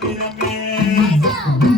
Go. Go. Go.